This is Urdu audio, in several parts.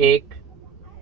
1,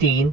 3,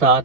7,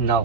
9।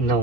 9।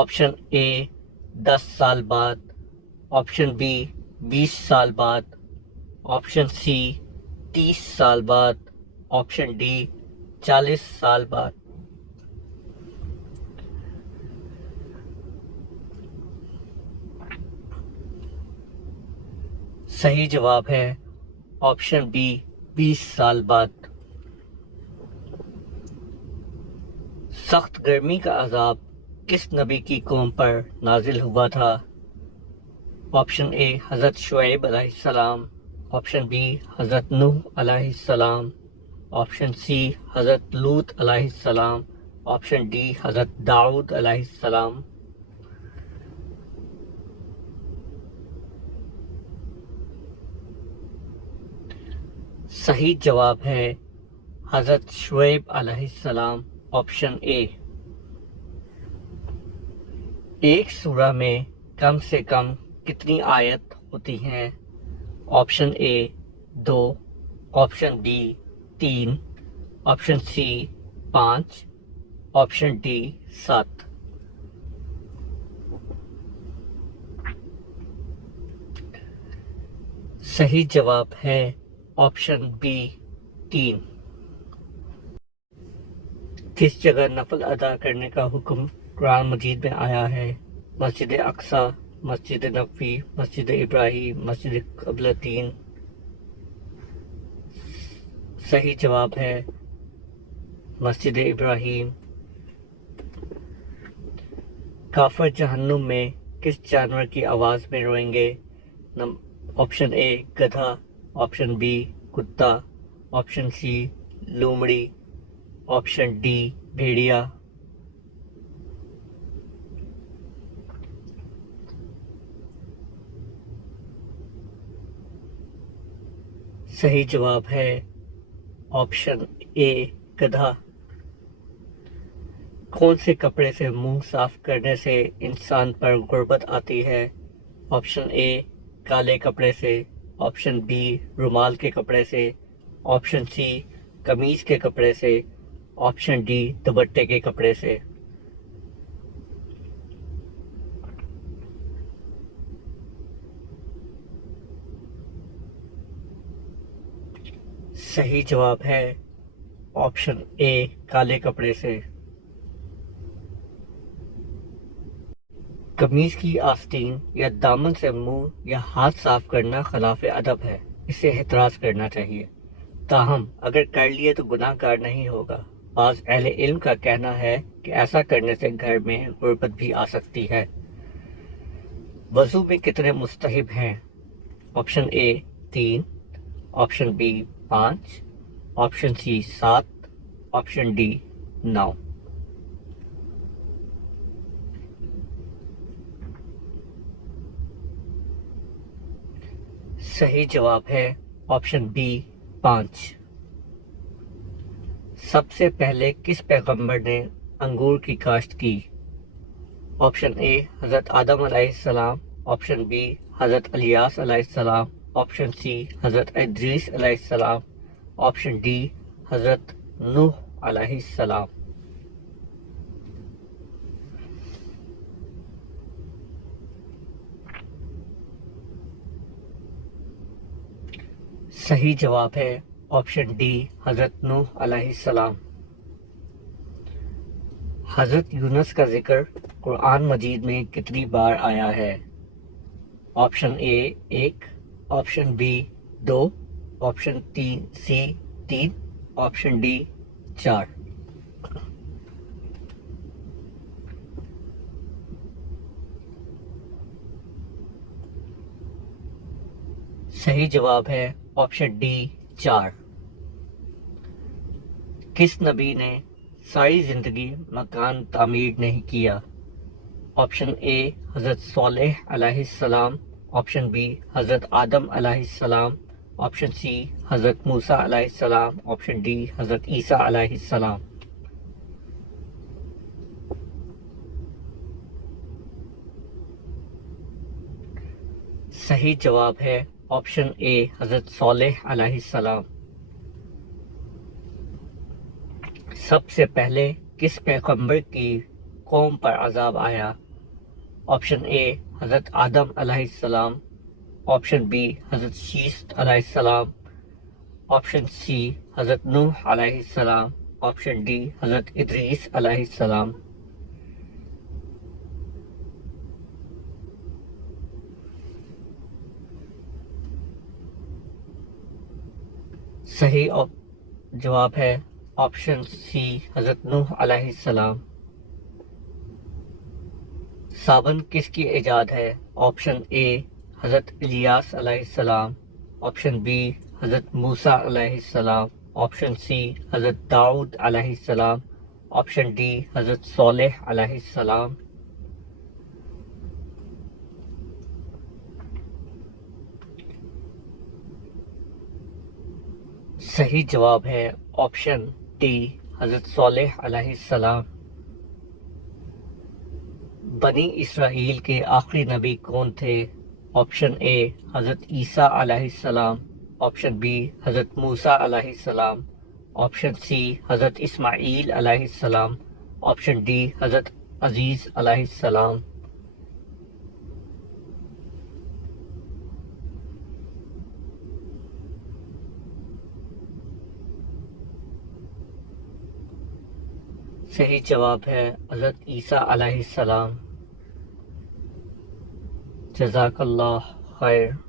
آپشن اے 10 سال بعد، آپشن بی 20 سال بعد، آپشن سی 30 سال بعد، آپشن ڈی 40 سال بعد۔ صحیح جواب ہے آپشن بی 20 سال بعد۔ سخت گرمی کا عذاب کس نبی کی قوم پر نازل ہوا تھا؟ آپشن اے حضرت شعیب علیہ السلام، آپشن بی حضرت نوح علیہ السلام، آپشن سی حضرت لوط علیہ السلام، آپشن ڈی حضرت داؤد علیہ السلام۔ صحیح جواب ہے حضرت شعیب علیہ السلام، آپشن اے۔ ایک سورہ میں کم سے کم کتنی آیت ہوتی ہیں؟ Option A 2، option B 3، option C 5، option D 7۔ صحیح جواب ہے آپشن بی 3۔ کس جگہ نفل ادا کرنے کا حکم قرآن مجید میں آیا ہے؟ مسجد اقصی، مسجد نبوی، مسجد ابراہیم، مسجد قبلتین۔ صحیح جواب ہے مسجد ابراہیم۔ کافر جہنم میں کس جانور کی آواز میں روئیں گے؟ آپشن اے گدھا، آپشن بی کتا، آپشن سی لومڑی، آپشن ڈی بھیڑیا۔ صحیح جواب ہے آپشن اے گدھا۔ کون سے کپڑے سے منہ صاف کرنے سے انسان پر غربت آتی ہے؟ آپشن اے کالے کپڑے سے، آپشن بی رومال کے کپڑے سے، آپشن سی قمیض کے کپڑے سے، آپشن ڈی دوپٹے کے کپڑے سے۔ صحیح جواب ہے آپشن اے کالے کپڑے سے۔ قمیض کی آستین یا دامن سے منہ یا ہاتھ صاف کرنا خلاف ادب ہے، اسے احتراز کرنا چاہیے، تاہم اگر کر لیے تو گناہ گار نہیں ہوگا۔ بعض اہل علم کا کہنا ہے کہ ایسا کرنے سے گھر میں غربت بھی آ سکتی ہے۔ وضو میں کتنے مستحب ہیں؟ Option A 3، option B 5، option C 7، option D 9۔ صحیح جواب ہے آپشن بی 5۔ سب سے پہلے کس پیغمبر نے انگور کی کاشت کی؟ آپشن اے حضرت آدم علیہ السلام، آپشن بی حضرت الیاس علیہ السلام، آپشن سی حضرت ادریس علیہ السلام، آپشن ڈی حضرت نوح علیہ السلام۔ صحیح جواب ہے آپشن ڈی حضرت نوح علیہ السلام۔ حضرت یونس کا ذکر قرآن مجید میں کتنی بار آیا ہے؟ Option A 1، option B 2، option C 3، option D 4۔ صحیح جواب ہے آپشن ڈی 4۔ کس نبی نے ساری زندگی مکان تعمیر نہیں کیا؟ آپشن اے حضرت صالح علیہ السلام، آپشن بی حضرت آدم علیہ السلام، آپشن سی حضرت موسیٰ علیہ السلام، آپشن ڈی حضرت عیسیٰ علیہ السلام۔ صحیح جواب ہے آپشن اے حضرت صالح علیہ السلام۔ سب سے پہلے کس پیغمبر کی قوم پر عذاب آیا؟ آپشن اے حضرت آدم علیہ السلام، آپشن بی حضرت شیس علیہ السلام، آپشن سی حضرت نوح علیہ السلام، آپشن ڈی حضرت ادریس علیہ السلام۔ صحیح جواب ہے آپشن سی حضرت نوح علیہ السلام۔ صابن کس کی ایجاد ہے؟ آپشن اے حضرت الیاس علیہ السلام، آپشن بی حضرت موسیٰ علیہ السلام، آپشن سی حضرت داؤد علیہ السلام، آپشن ڈی حضرت صالح علیہ السلام۔ صحیح جواب ہے آپشن ڈی حضرت صالح علیہ السلام۔ بنی اسرائیل کے آخری نبی کون تھے؟ آپشن اے حضرت عیسیٰ علیہ السلام، آپشن بی حضرت موسیٰ علیہ السلام، آپشن سی حضرت اسماعیل علیہ السلام، آپشن ڈی حضرت عزیز علیہ السلام۔ صحیح جواب ہے حضرت عیسیٰ علیہ السلام۔ جزاک اللہ خیر۔